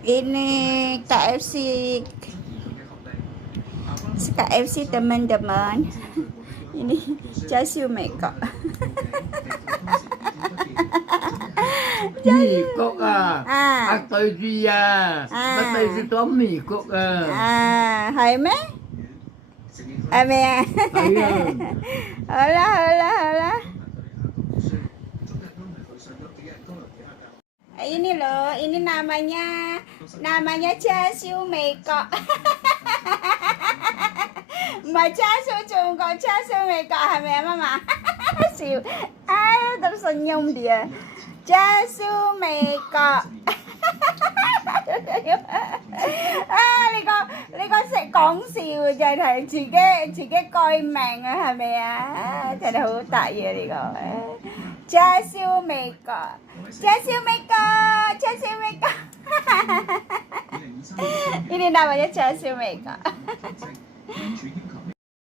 Ini KFC, KFC teman-teman. Ini char siu meka. Mì cốc à? À. Tôi gì à? Bắt tay sẽ có mì cốc à? Hay mấy? Mẹ. Ayo. Hola. Ini loh, ini namanya char siu meka. Mà char siu chung có char siu meka hả mẹ mama? Siêu. Tôi sinh nhung địa. Char siu meka. Lý con sẽ講笑就係自己coi mạng hả mẹ? Thật là hữu tại vậy đi con. Char siu meka. Char siu meka. Ini namanya char siu meka.